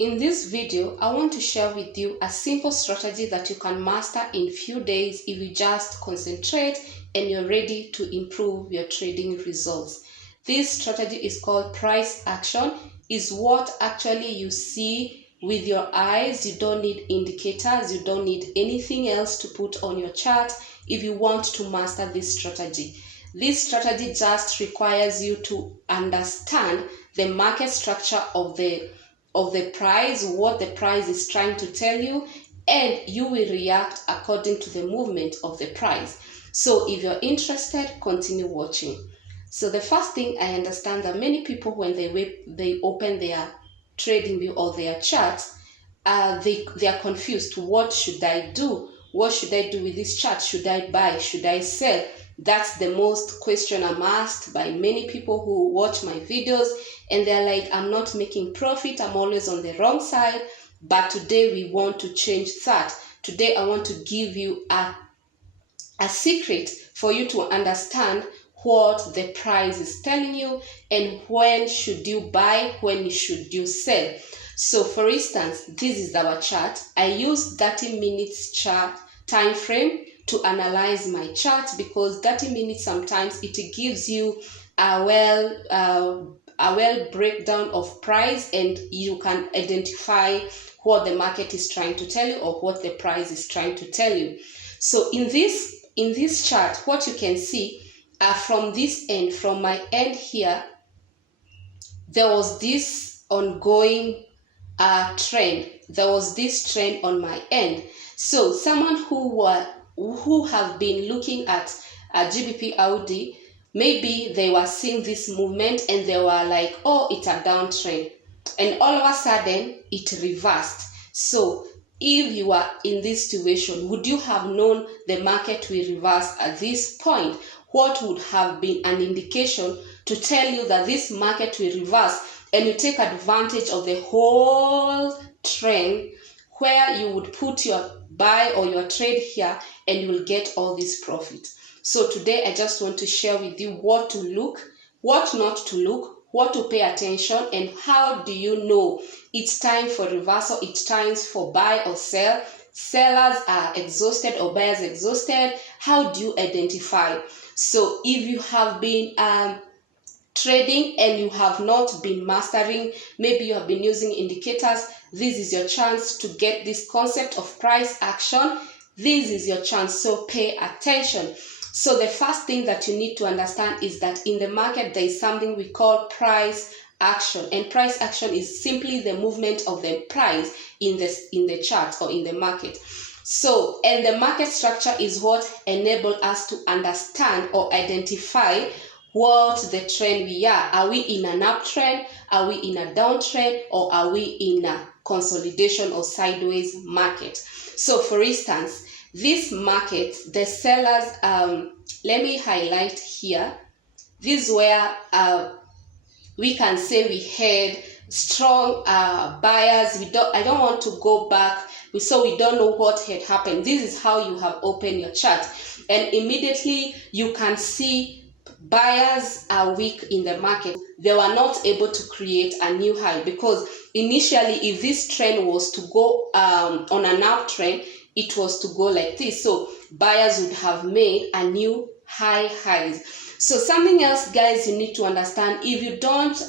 In this video, I want to share with you a simple strategy that you can master in few days if you just concentrate and you're ready to improve your trading results. This strategy is called price action. Is what actually you see with your eyes. You don't need indicators. You don't need anything else to put on your chart if you want to master this strategy. This strategy just requires you to understand the market structure of the price, what the price is trying to tell you, and you will react according to the movement of the price. So if you're interested, continue watching. So the first thing, I understand that many people, when they open their trading view or their chart, they are confused. What should I do? What should I do with this chart? Should I buy? Should I sell? That's the most question I'm asked by many people who watch my videos, and they're like, I'm not making profit, I'm always on the wrong side. But today we want to change that. Today I want to give you a secret for you to understand what the price is telling you and when should you buy, when should you sell. So for instance, this is our chart. I use 30 minutes chart time frame to analyze my chart, because 30 minutes sometimes it gives you a well breakdown of price, and you can identify what the market is trying to tell you or what the price is trying to tell you. So in this chart, what you can see from this end, from my end here, there was this ongoing trend. There was this trend on my end. So someone who have been looking at GBP Audi, maybe they were seeing this movement and they were like, oh, it's a downtrend, and all of a sudden it reversed. So if you are in this situation, would you have known the market will reverse at this point? What would have been an indication to tell you that this market will reverse and you take advantage of the whole trend, where you would put your buy or your trade here and you will get all this profit? So today I just want to share with you what to look, what not to look, what to pay attention, and how do you know it's time for reversal, it's time for buy or sell. Sellers are exhausted or buyers exhausted. How do you identify? So if you have been trading and you have not been mastering, maybe you have been using indicators, this is your chance to get this concept of price action. This is your chance, so pay attention. So the first thing that you need to understand is that in the market there is something we call price action, and price action is simply the movement of the price in the chart or in the market. So, and the market structure is what enables us to understand or identify what the trend we are. Are we in an uptrend? Are we in a downtrend? Or are we in a consolidation or sideways market? So for instance, this market, the sellers, let me highlight here. This is where we can say we had strong buyers. I don't want to go back, so we don't know what had happened. This is how you have opened your chart, and immediately you can see buyers are weak in the market. They were not able to create a new high, because initially if this trend was to go on an uptrend, it was to go like this. So buyers would have made a new highs. So something else, guys, you need to understand, if you don't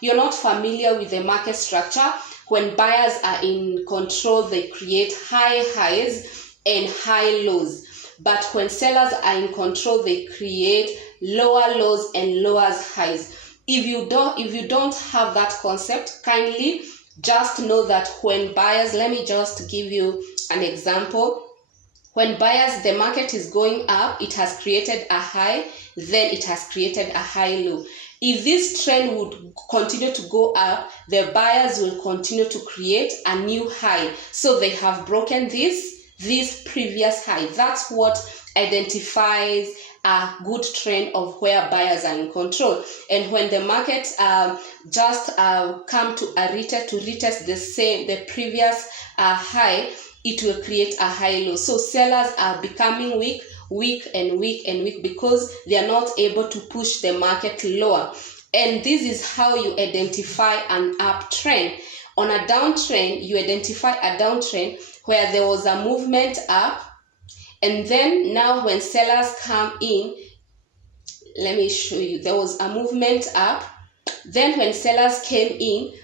you're not familiar with the market structure, when buyers are in control, they create high highs and high lows. But when sellers are in control, they create lower lows and lower highs. If you don't have that concept, kindly just know that when buyers, let me just give you an example. When buyers, the market is going up, it has created a high, then it has created a high low. If this trend would continue to go up, the buyers will continue to create a new high. So they have broken this previous high. That's what identifies a good trend of where buyers are in control. And when the market just come to a retest the previous high, it will create a high low. So sellers are becoming weak because they are not able to push the market lower. And this is how you identify an uptrend. On a downtrend, you identify a downtrend where there was a movement up, and then now when sellers come in, let me show you, there was a movement up. Then when sellers came in,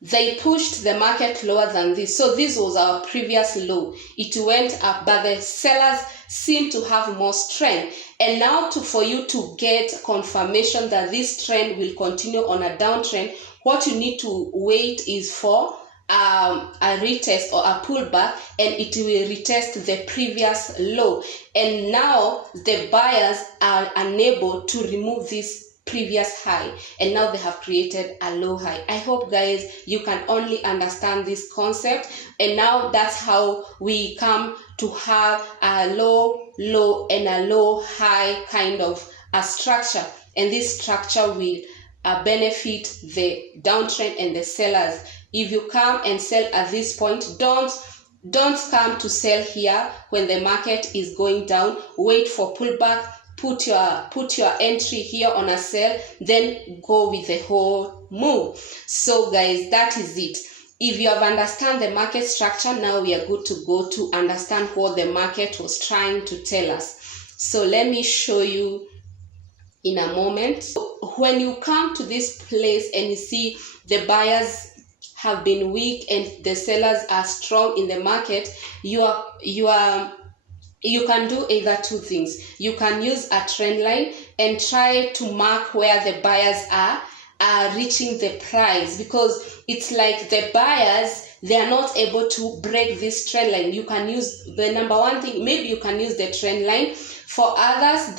they pushed the market lower than this. So this was our previous low. It went up, but the sellers seem to have more strength. And now for you to get confirmation that this trend will continue on a downtrend, what you need to wait is for a retest or a pullback, and it will retest the previous low. And now the buyers are unable to remove this previous high, and now they have created a low high. I hope, guys, you can only understand this concept, and now that's how we come to have a low and a low high kind of a structure, and this structure will benefit the downtrend and the sellers. If you come and sell at this point, don't come to sell here when the market is going down. Wait for pullback. Put your entry here on a sell, then go with the whole move. So guys, that is it. If you have understand the market structure, now we are good to go to understand what the market was trying to tell us. So let me show you in a moment. So when you come to this place and you see the buyers have been weak and the sellers are strong in the market, you can do either two things. You can use a trend line and try to mark where the buyers are reaching the price, because it's like the buyers, they are not able to break this trend line. You can use the number one thing, maybe you can use the trend line. For others,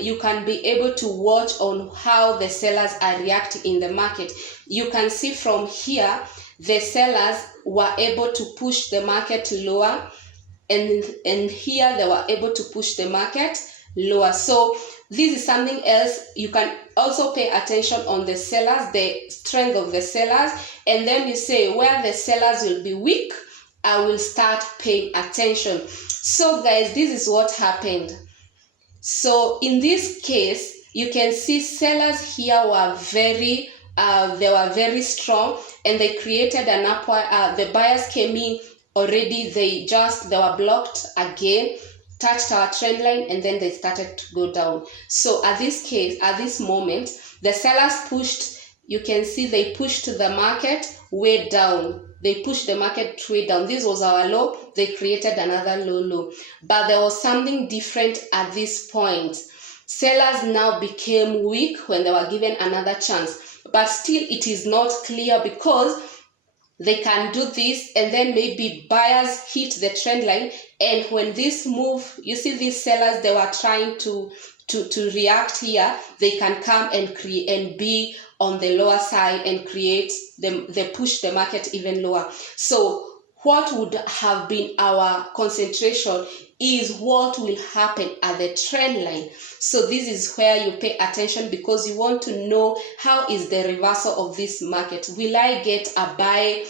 you can be able to watch on how the sellers are reacting in the market. You can see from here, the sellers were able to push the market lower, and here they were able to push the market lower. So this is something else. You can also pay attention on the sellers, the strength of the sellers, and then you say where the sellers will be weak, I will start paying attention. So guys, this is what happened. So in this case, you can see sellers here were very strong, and they created an upward. The buyers came in already. They were blocked again, touched our trend line, and then they started to go down. So at this moment, the sellers pushed. You can see they pushed the market way down. They pushed the market way down. This was our low. They created another low. But there was something different at this point. Sellers now became weak when they were given another chance. But still, it is not clear, because they can do this and then maybe buyers hit the trend line. And when this move, you see these sellers, they were trying to react here. They can come and create and be on the lower side and create them. They push the market even lower. So what would have been our concentration is what will happen at the trend line. So this is where you pay attention, because you want to know how is the reversal of this market. Will I get a buy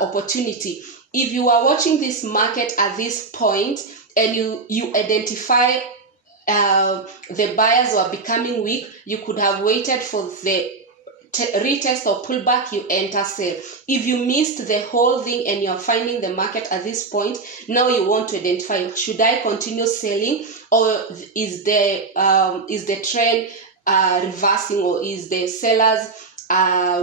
opportunity? If you are watching this market at this point and you identify the buyers were becoming weak, you could have waited for the retest or pullback, you enter sell. If you missed the whole thing and you're finding the market at this point, now you want to identify, should I continue selling, or is the trend reversing, or is the sellers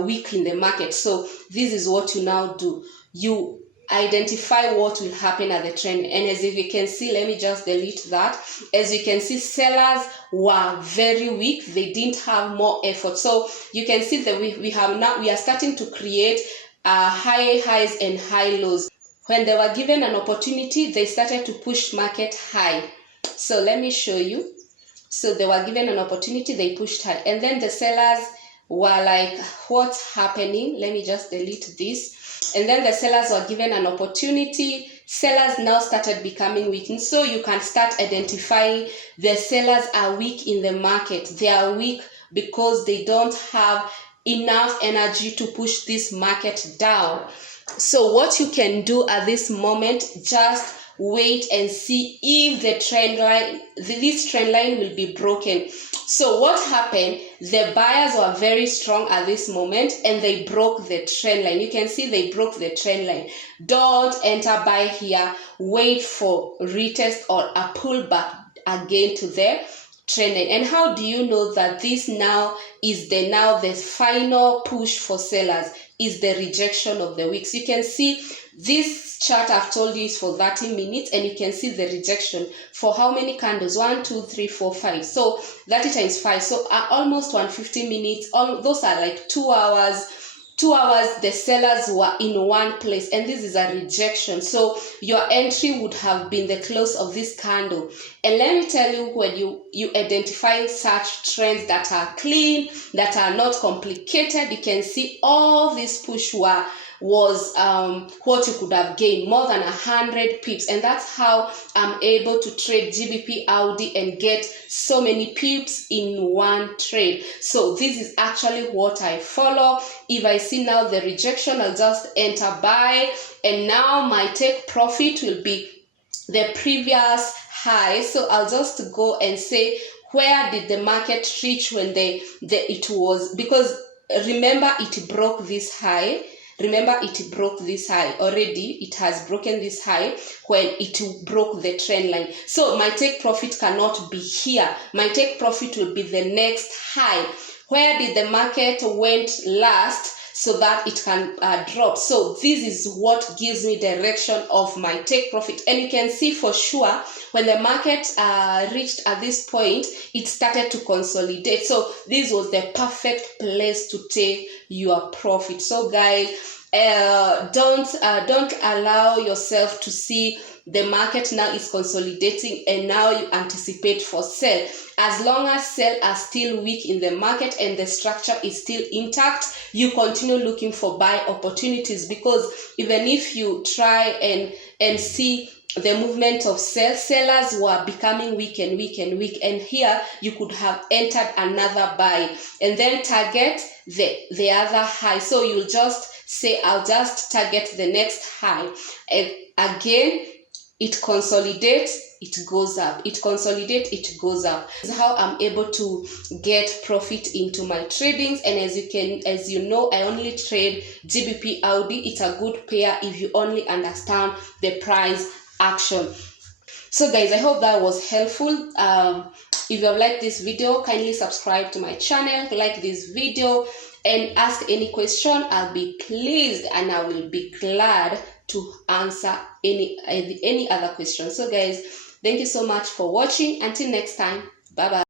weak in the market? So this is what you now do. You identify what will happen at the trend. And as you can see, let me just delete that. As you can see, sellers were very weak. They didn't have more effort. So you can see that we are starting to create high highs and high lows. When they were given an opportunity, they started to push market high. So let me show you. So they were given an opportunity, they pushed high, and then the sellers were like, what's happening? Let me just delete this. And then the sellers were given an opportunity. Sellers now started becoming weak. And so you can start identifying the sellers are weak in the market. They are weak because they don't have enough energy to push this market down. So what you can do at this moment, just wait and see if this trend line will be broken. So what happened, the buyers were very strong at this moment and they broke the trend line. You can see they broke the trend line. Don't enter buy here, wait for retest or a pullback again to the trend line. And how do you know that this now is the final push for sellers? Is the rejection of the wicks. You can see this chart I've told you is for 30 minutes, and you can see the rejection for how many candles? 1, 2, 3, 4, 5. So 30 times 5, so almost 150 minutes. All those are like 2 hours. 2 hours the sellers were in one place, and this is a rejection. So your entry would have been the close of this candle. And let me tell you, when you identify such trends that are clean, that are not complicated, you can see all this push was what you could have gained more than 100 pips, and that's how I'm able to trade GBP Audi and get so many pips in one trade. So this is actually what I follow. If I see now the rejection, I'll just enter buy, and now my take profit will be the previous high. So I'll just go and say, where did the market reach when it was, because remember it broke this high. Remember, it broke this high already. It has broken this high when it broke the trend line. So my take profit cannot be here. My take profit will be the next high. Where did the market went last, so that it can drop? So this is what gives me direction of my take profit. And you can see for sure when the market reached at this point, it started to consolidate. So this was the perfect place to take your profit. So guys, don't allow yourself to see the market now is consolidating and now you anticipate for sell. As long as sell are still weak in the market and the structure is still intact, you continue looking for buy opportunities, because even if you try and see the movement of sellers were becoming weak and weak and weak, and here you could have entered another buy and then target the other high. So you'll just say, I'll just target the next high, and again it consolidates, it goes up, it consolidates, it goes up. This is how I'm able to get profit into my tradings. And as you know, I only trade GBP Audi. It's a good pair if you only understand the price action. So guys, I hope that was helpful. If you have liked this video, kindly subscribe to my channel, like this video, and ask any question. I'll be pleased and I will be glad to answer any other questions. So guys, thank you so much for watching. Until next time, bye bye.